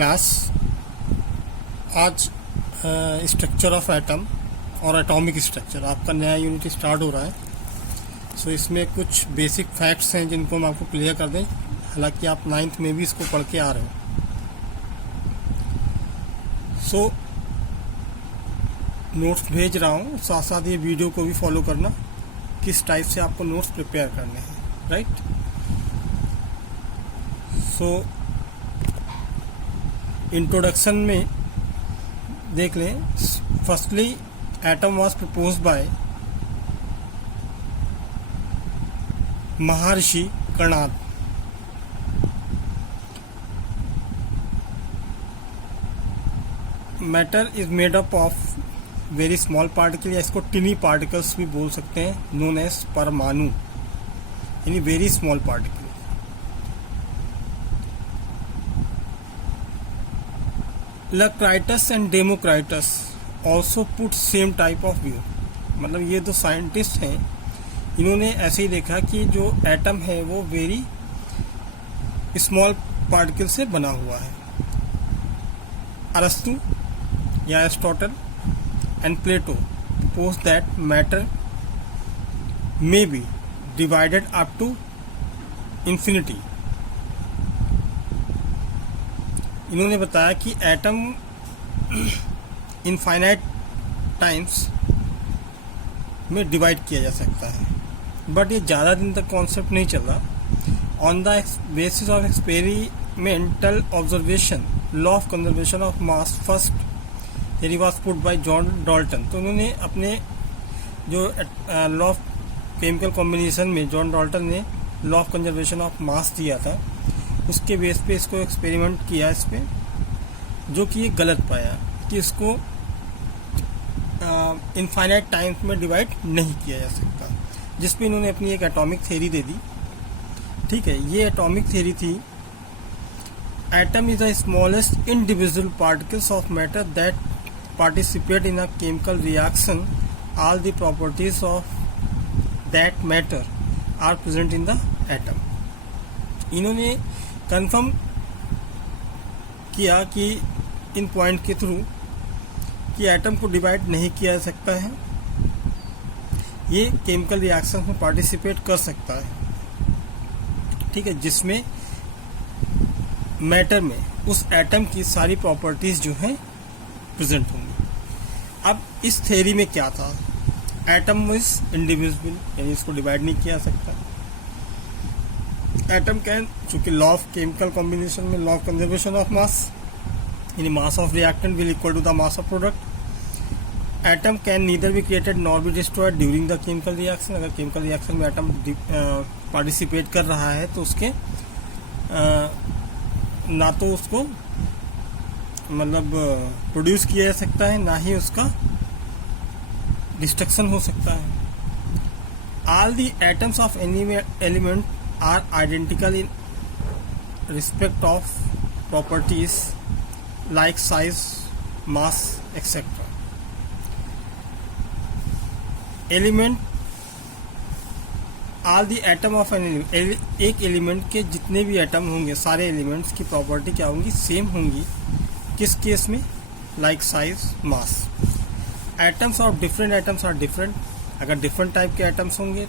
Class. आज structure of atom और atomic structure आपका नया यूनिट स्टार्ट हो रहा है। सो इसमें कुछ बेसिक फैक्ट्स हैं जिनको हम आपको क्लियर कर दें, हालांकि आप 9th में भी इसको पढ़ के आ रहे हो। सो नोट्स भेज रहा हूँ, साथ साथ ये वीडियो को भी फॉलो करना, किस टाइप से आपको नोट्स प्रिपेयर करने हैं, राइट। सो इंट्रोडक्शन में देख लें। Firstly atom was proposed by Maharshi Kanad. Matter is made up of very small particle, या इसको टिनी पार्टिकल्स भी बोल सकते हैं, नोन एज परमाणु, यानी वेरी स्मॉल पार्टिकल। लक्राइटस and Democritus also put same type of view. मतलब ये दो साइंटिस्ट हैं, इन्होंने ऐसे ही देखा कि जो एटम है वो वेरी स्मॉल पार्टिकल से बना हुआ है। अरस्तु या Aristotle and Plato proposed that matter may be divided up to infinity। इन्होंने बताया कि एटम इनफाइनाइट टाइम्स में डिवाइड किया जा सकता है, बट ये ज़्यादा दिन तक कॉन्सेप्ट नहीं चला। On the basis of experimental observation, law of conservation of mass first theory was put buy John Dalton. तो उन्होंने अपने जो लॉ ऑफ केमिकल कॉम्बिनेशन में जॉन डाल्टन ने लॉ ऑफ कंजर्वेशन ऑफ मास दिया था, उसके बेस पे इसको एक्सपेरिमेंट किया इस पे, जो कि ये गलत पाया कि इसको इनफाइनाइट टाइम्स में डिवाइड नहीं किया जा सकता, जिस पे इन्होंने अपनी एक एटॉमिक थ्योरी दे दी। ठीक है, ये एटॉमिक थ्योरी थी, atom is the smallest individual particles of matter that participate in a chemical reaction. All the properties of that matter are present in the atom। इन्होंने कंफर्म किया कि इन पॉइंट के through कि atom को divide नहीं किया जा सकता है, ये केमिकल रिएक्शन में पार्टिसिपेट कर सकता है। ठीक है, जिसमें मैटर में उस एटम की सारी प्रॉपर्टीज जो है प्रेजेंट होंगी। अब इस थ्योरी में क्या था, एटम इज इंडिविजिबल, यानी इसको डिवाइड नहीं किया सकता। एटम कैन, चूंकि लॉ ऑफ केमिकल कॉम्बिनेशन में law of conservation of mass, यानी mass of reactant will equal to the mass of product. Atom can neither be created nor be destroyed during the chemical reaction. अगर chemical reaction में atom participate कर रहा है तो उसके ना तो उसको मतलब प्रोड्यूस किया जा सकता है, ना ही उसका डिस्ट्रक्शन हो सकता है। All the atoms of any element are identical in respect of properties like size, mass etcetera. Element, all the atom of an, एक एलिमेंट के जितने भी एटम होंगे, सारे एलिमेंट्स की प्रॉपर्टी क्या होंगी, सेम होंगी। किस केस में, like size, mass. Atoms of different atoms are different. अगर डिफरेंट टाइप के एटम्स होंगे,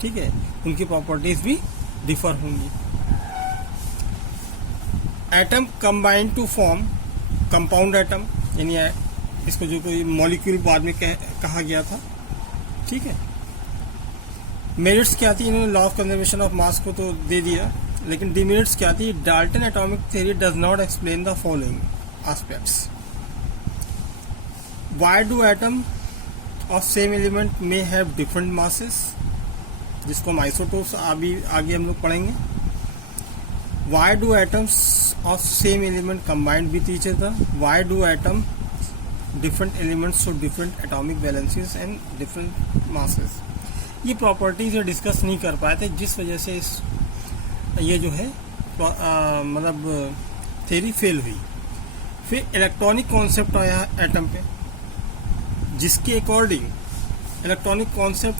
ठीक है, उनकी प्रॉपर्टीज भी डिफर होंगी। Atom combine to form compound atom, यानी इसको जो कोई मॉलिक्यूल बाद में कहा गया था। ठीक है, मेरिट्स क्या थी, इन्होंने लॉ ऑफ कंजर्वेशन ऑफ मास को तो दे दिया, लेकिन डिमेरिट्स क्या थी, Dalton atomic theory does not explain the following aspects. Why do atom of same element may have different masses, जिसको हम आइसोटोप्स अभी आगे हम लोग पढ़ेंगे। Why do atoms of same element combined with each other, why do atom different elements show different atomic valencies and different masses. ये properties discuss नहीं कर पाए थे, जिस वजह से ये जो है मतलब थ्योरी फेल हुई। फिर इलेक्ट्रॉनिक कॉन्सेप्ट आया एटम पे, जिसके अकॉर्डिंग इलेक्ट्रॉनिक कॉन्सेप्ट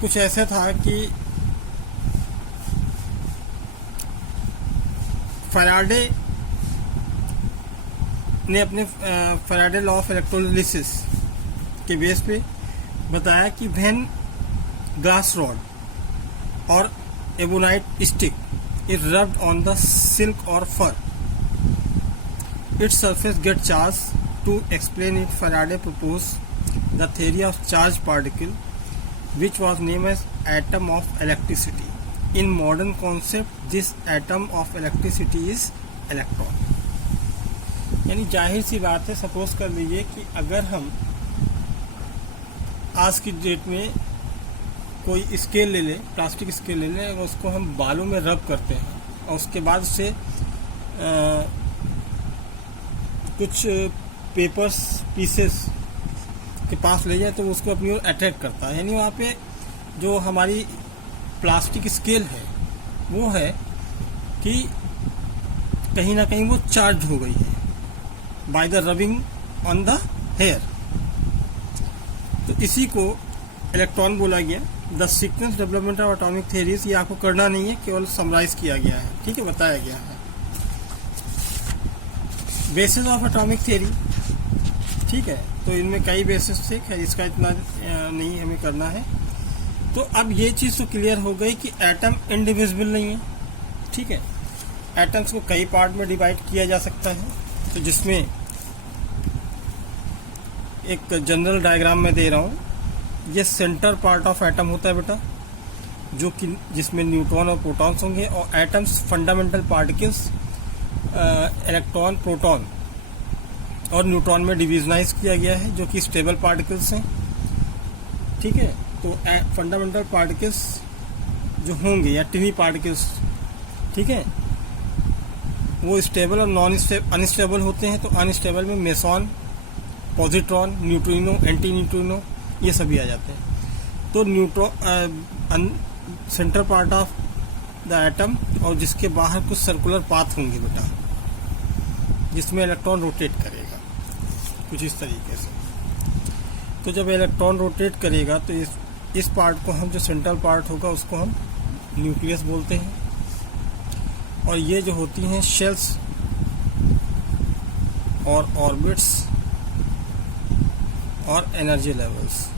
कुछ ऐसा था कि फैराडे ने अपने फैराडे लॉ ऑफ इलेक्ट्रोलिसिस के बेस पे बताया कि व्हेन ग्लास रॉड और ebonite stick is rubbed on the silk और फर, its surface get charged. To explain it, Faraday proposed the theory of charged particle, which was named as atom of electricity. In modern concept, this atom of electricity is electron. यानी जाहिर सी बात है, suppose कर लीजिए कि अगर हम आज की डेट में कोई स्केल ले लें, प्लास्टिक स्केल ले लें, और उसको हम बालों में रब करते हैं और उसके बाद उससे कुछ पेपर्स पीसेस के पास ले जाए तो उसको अपनी ओर अट्रैक्ट करता है। यानी वहाँ पे जो हमारी प्लास्टिक स्केल है वो है कि कहीं ना कहीं वो चार्ज हो गई है by the rubbing on the hair. तो इसी को इलेक्ट्रॉन बोला गया। The sequence development of atomic theories, ये आपको करना नहीं है, केवल समराइज किया गया है, ठीक है, बताया गया है। बेसिस ऑफ एटॉमिक थ्योरी, ठीक है, तो इनमें कई बेसिस थे, खैर इसका इतना नहीं हमें करना है। तो अब ये चीज़ तो क्लियर हो गई कि एटम इंडिविजिबल नहीं है, ठीक है। एटम्स को कई पार्ट में डिवाइड किया जा सकता है, तो जिसमें एक जनरल डायग्राम में दे रहा हूँ, ये सेंटर पार्ट ऑफ एटम होता है बेटा, जो कि जिसमें न्यूट्रॉन और प्रोटॉन्स होंगे, और atoms fundamental particles electron, proton और न्यूट्रॉन में डिविजनाइज किया गया है, जो कि स्टेबल पार्टिकल्स हैं, ठीक है। तो फंडामेंटल पार्टिकल्स जो होंगे या टिनी पार्टिकल्स, ठीक है, वो स्टेबल और अनस्टेबल होते हैं। तो अनस्टेबल में meson, positron, neutrino, anti neutrino, ये सभी आ जाते हैं। तो neutron centre part of the atom, और जिसके बाहर कुछ सर्कुलर पाथ होंगे बेटा, जिसमें इलेक्ट्रॉन रोटेट करेगा कुछ इस तरीके से। तो जब इलेक्ट्रॉन रोटेट करेगा तो इस पार्ट को हम, जो सेंट्रल पार्ट होगा, उसको हम न्यूक्लियस बोलते हैं। और ये जो होती हैं शेल्स और ऑर्बिट्स और एनर्जी लेवल्स,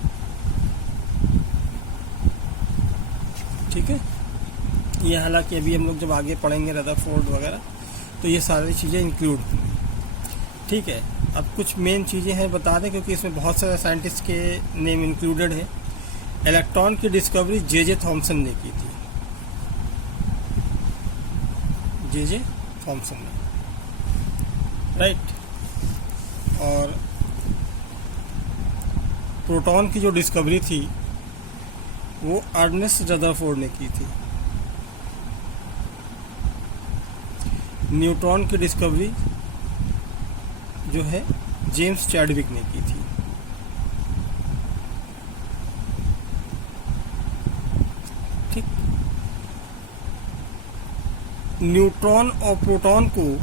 ठीक है। ये हालांकि अभी हम लोग जब आगे पढ़ेंगे रदरफोर्ड वगैरह, तो ये सारी चीज़ें इंक्लूड होंगी, ठीक है। अब कुछ मेन चीज़ें हैं बता दें, क्योंकि इसमें बहुत सारे साइंटिस्ट के नेम इंक्लूडेड है। इलेक्ट्रॉन की डिस्कवरी जे थॉमसन ने की थी, जे थॉमसन ने, राइट। और प्रोटॉन की जो डिस्कवरी थी वो अर्नेस्ट रदरफोर्ड ने की थी। न्यूट्रॉन की डिस्कवरी जो है जेम्स चैडविक ने की थी, ठीक। न्यूट्रॉन और प्रोटॉन को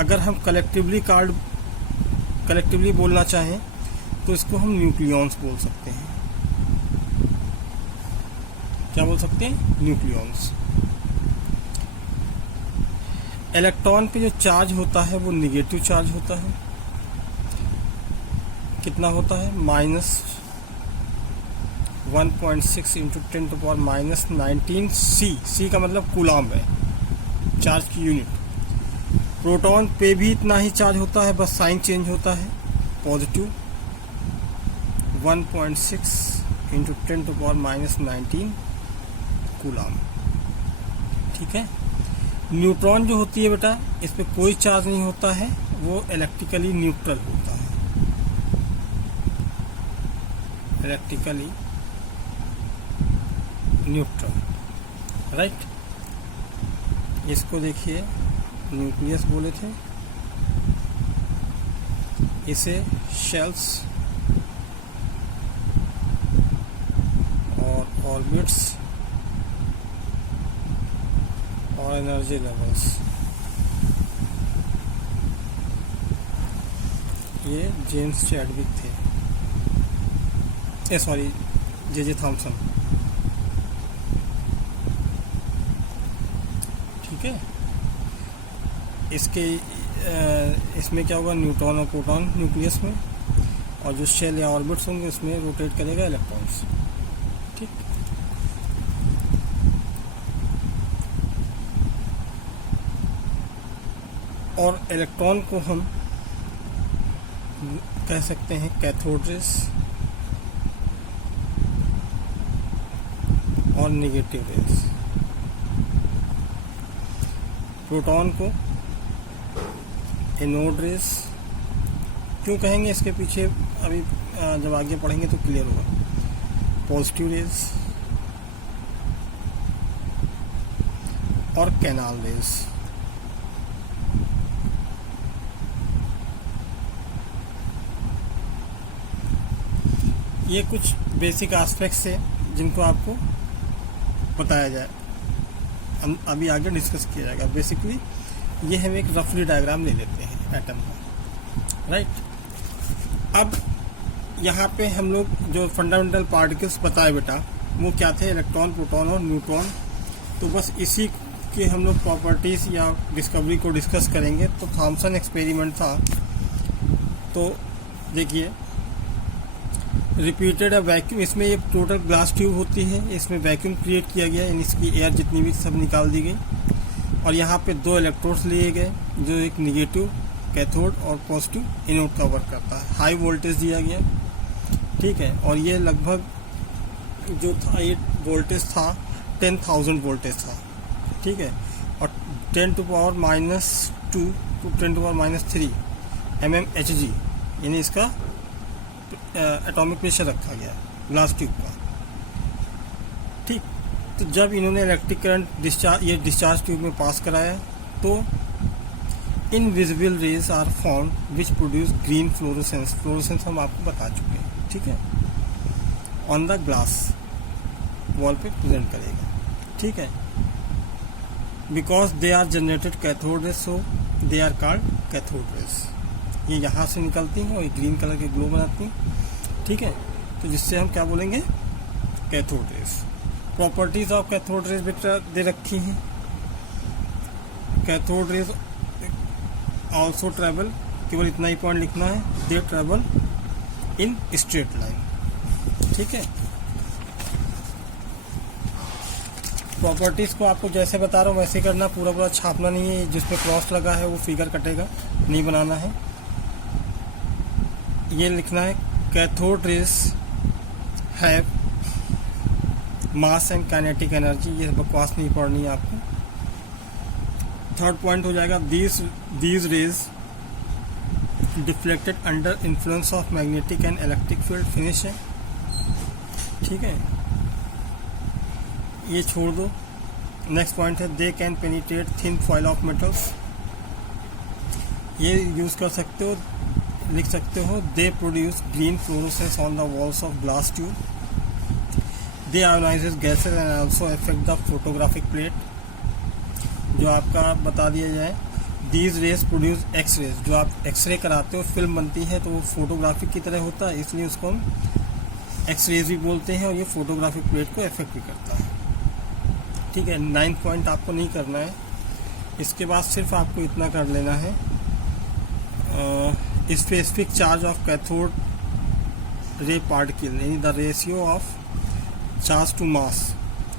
अगर हम कलेक्टिवली बोलना चाहें तो इसको हम न्यूक्लियॉन्स बोल सकते हैं। क्या बोल सकते हैं? न्यूक्लियॉन्स। इलेक्ट्रॉन पे जो चार्ज होता है वो निगेटिव चार्ज होता है। कितना होता है? -1.6 इंटू 10⁻⁻19 सी का मतलब कूलाम है, चार्ज की यूनिट। प्रोटॉन पे भी इतना ही चार्ज होता है, बस साइन चेंज होता है, पॉजिटिव 1.6 इंटू 10⁻⁻19 कूलाम, ठीक है। न्यूट्रॉन जो होती है बेटा, इस पर कोई चार्ज नहीं होता है, वो इलेक्ट्रिकली न्यूट्रल होता है, इलेक्ट्रिकली न्यूट्रल, राइट। इसको देखिए न्यूक्लियस बोले थे, इसे शेल्स और ऑर्बिट्स और एनर्जी लेवल्स, ये जेम्स चैडविक थे, सॉरी जे थॉमसन, ठीक है। इसके इसमें क्या होगा, न्यूट्रॉन और प्रोटॉन न्यूक्लियस में, और जो शेल या ऑर्बिट्स होंगे उसमें रोटेट करेगा इलेक्ट्रॉन्स। ठीक, और इलेक्ट्रॉन को हम कह सकते हैं कैथोड रेस और नेगेटिव रेस। प्रोटॉन को एनोड रेस। क्यों कहेंगे इसके पीछे अभी जब आगे पढ़ेंगे तो क्लियर होगा। पॉजिटिव रेस और कैनाल रेस। ये कुछ बेसिक एस्पेक्ट्स है जिनको आपको बताया जाए, अभी आगे डिस्कस किया जाएगा। बेसिकली ये हम एक रफली डायग्राम ले लेते हैं एटम का, राइट। अब यहाँ पे हम लोग जो फंडामेंटल पार्टिकल्स बताए बेटा वो क्या थे, इलेक्ट्रॉन, प्रोटॉन और न्यूट्रॉन। तो बस इसी के हम लोग प्रॉपर्टीज या डिस्कवरी को डिस्कस करेंगे। तो थॉमसन एक्सपेरिमेंट था, तो देखिए रिपीटेड अ वैक्यूम, इसमें ये टोटल ग्लास ट्यूब होती है, इसमें वैक्यूम क्रिएट किया गया, यानी इसकी एयर जितनी भी सब निकाल दी गई, और यहाँ पे 2 इलेक्ट्रोड्स लिए गए जो एक निगेटिव कैथोड और पॉजिटिव एनोड का वर्क करता है। हाई वोल्टेज दिया गया, ठीक है, और ये लगभग जो था ये वोल्टेज था 10,000 वोल्टेज था, ठीक है, और 10⁻² to 10⁻³ mmHg यानी इसका एटॉमिक प्रेशर रखा गया ग्लास ट्यूब का। ठीक, तो जब इन्होंने इलेक्ट्रिक करंट डिस्चार्ज ट्यूब में पास कराया तो invisible rays are found which produce green fluorescence. Fluorescence हम आपको बता चुके हैं, ठीक है, ऑन द ग्लास वॉल पे प्रेजेंट करेगा, ठीक है, because they are generated cathode rays, so they are called cathode rays. ये यहाँ से निकलती हैं और ये ग्रीन कलर के ग्लो बनाती हैं, ठीक है, तो जिससे हम क्या बोलेंगे, cathode rays. Properties of cathode rays बेटा दे रखी हैं। कैथोड रेज ऑल्सो ट्रेवल, केवल इतना ही पॉइंट लिखना है, they travel in straight line, ठीक है। प्रॉपर्टीज को आपको जैसे बता रहा हूँ वैसे करना, पूरा पूरा छापना नहीं है, जिसमें क्रॉस लगा है वो फिगर कटेगा, नहीं बनाना है। ये लिखना है cathode rays have mass and kinetic energy. ये बकवास नहीं पढ़नी है आपको। थर्ड पॉइंट हो जाएगा these rays deflected under influence of magnetic and electric field. Finish है, ठीक है, ये छोड़ दो। नेक्स्ट पॉइंट है they can penetrate thin foil of metals. ये यूज कर सकते हो, लिख सकते हो they produce green fluorescence on the walls of glass tube. They ionizes gases and also affect the photographic plate. जो आपका बता दिया जाए, these rays produce X rays. जो आप एक्सरे कराते हो, फिल्म बनती है तो वो फोटोग्राफिक की तरह होता है, इसलिए उसको हम एक्स रेज भी बोलते हैं, और ये फोटोग्राफिक प्लेट को अफेक्ट भी करता है, ठीक है। 9th पॉइंट आपको नहीं करना है, इसके बाद सिर्फ आपको इतना कर लेना है, specific charge of cathode ray particle, यानी the ratio of charge to mass,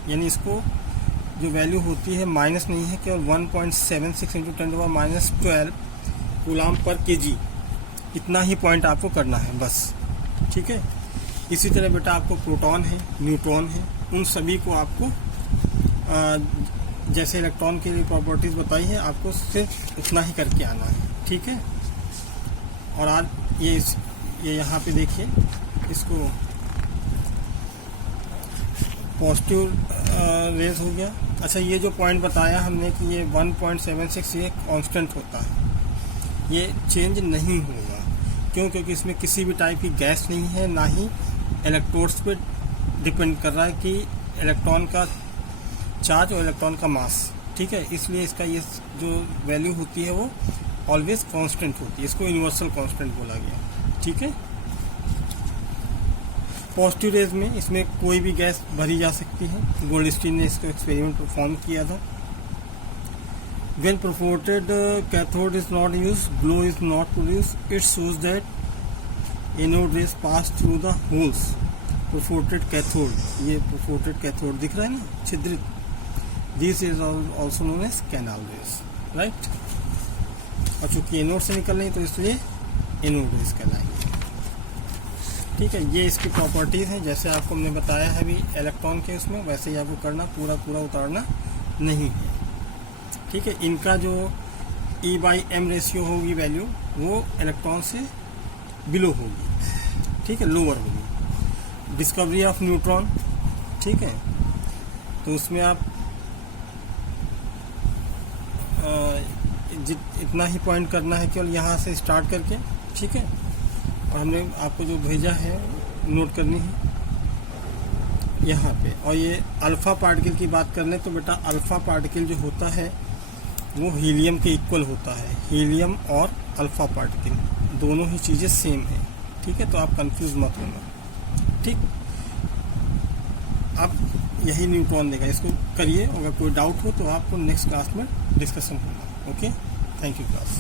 यानी इसको जो वैल्यू होती है माइनस नहीं है, केवल 1.76 × 10⁻12 कूलाम पर kg, इतना ही पॉइंट आपको करना है बस, ठीक है। इसी तरह बेटा आपको प्रोटॉन है, न्यूट्रॉन है, उन सभी को आपको जैसे इलेक्ट्रॉन के लिए प्रॉपर्टीज बताई है, आपको सिर्फ उतना ही करके आना है, ठीक है। और आज ये यहाँ पे देखिए, इसको पॉजिटिव रेज हो गया। अच्छा, ये जो पॉइंट बताया हमने कि ये 1.76 ये कांस्टेंट होता है, ये चेंज नहीं होगा। क्यों? क्योंकि इसमें किसी भी टाइप की गैस नहीं है, ना ही इलेक्ट्रोड्स पे डिपेंड कर रहा है कि इलेक्ट्रॉन का चार्ज और इलेक्ट्रॉन का मास, ठीक है। इसलिए इसका ये जो वैल्यू होती है वो ऑलवेज कांस्टेंट होती है, इसको यूनिवर्सल कांस्टेंट बोला गया, ठीक है। पॉजिटिव रेज में इसमें कोई भी गैस भरी जा सकती है, गोल्डस्टीन ने इसको एक्सपेरिमेंट परफॉर्म किया था। When perforated cathode is not used, glow is not produced. It shows that anode rays pass through the holes. Perforated cathode, ये perforated cathode दिख रहा है ना, छिद्रित. This is also known as canal rays, right? और चूंकि anode से निकल रही तो इसलिए एनोड रेज कहलाएंगे. ठीक है, ये इसकी प्रॉपर्टीज हैं. जैसे आपको हमने बताया है अभी इलेक्ट्रॉन के उसमें, वैसे ही आपको करना, पूरा उतारना नहीं है. ठीक है, इनका जो E/m रेशियो होगी वैल्यू, वो इलेक्ट्रॉन से बिलो होगी. ठीक है, लोअर होगी. डिस्कवरी ऑफ न्यूट्रॉन, ठीक है, तो उसमें आप इतना ही पॉइंट करना है केवल यहाँ से स्टार्ट करके. ठीक है, और हमने आपको जो भेजा है नोट करनी है यहाँ पे. और ये अल्फा पार्टिकल की बात कर लें तो बेटा अल्फा पार्टिकल जो होता है वो हीलियम के इक्वल होता है. हीलियम और अल्फा पार्टिकल दोनों ही चीज़ें सेम है. ठीक है, तो आप कंफ्यूज मत होना. ठीक, आप यही न्यूट्रॉन देगा, इसको करिए. अगर कोई डाउट हो तो आपको नेक्स्ट क्लास में डिस्कशन होगा. Okay, thank you class.